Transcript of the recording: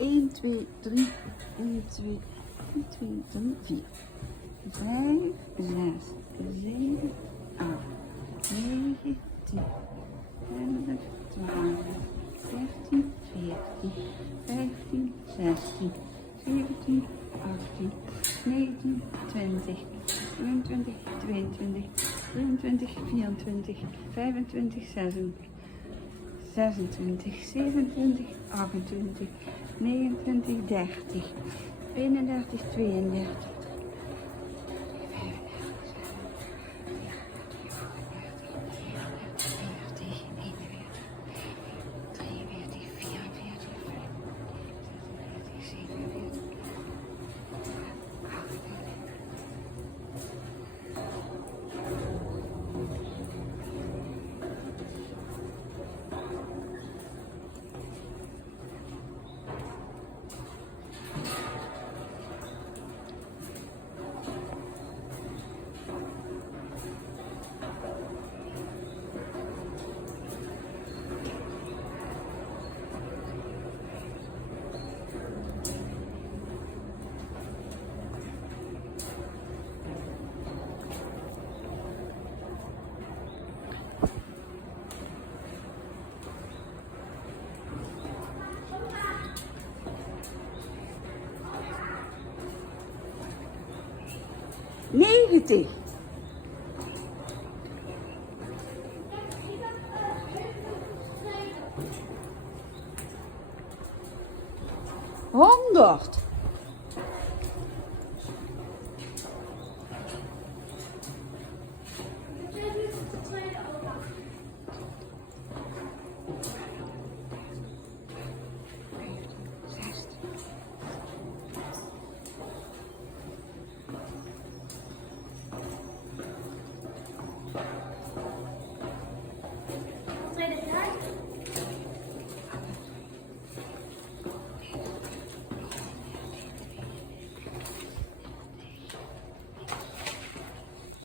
1, 2, 3, 1, 2, 3, 4, 5, 6, 7, 8, 9, 10, 11, 12, 13, 14, 15, 16, 17, 18, 19, 20, 21, 22, 23, 24, 25, 26, 26, 27, 28, 29, 30, 31, 32. Negen, 100.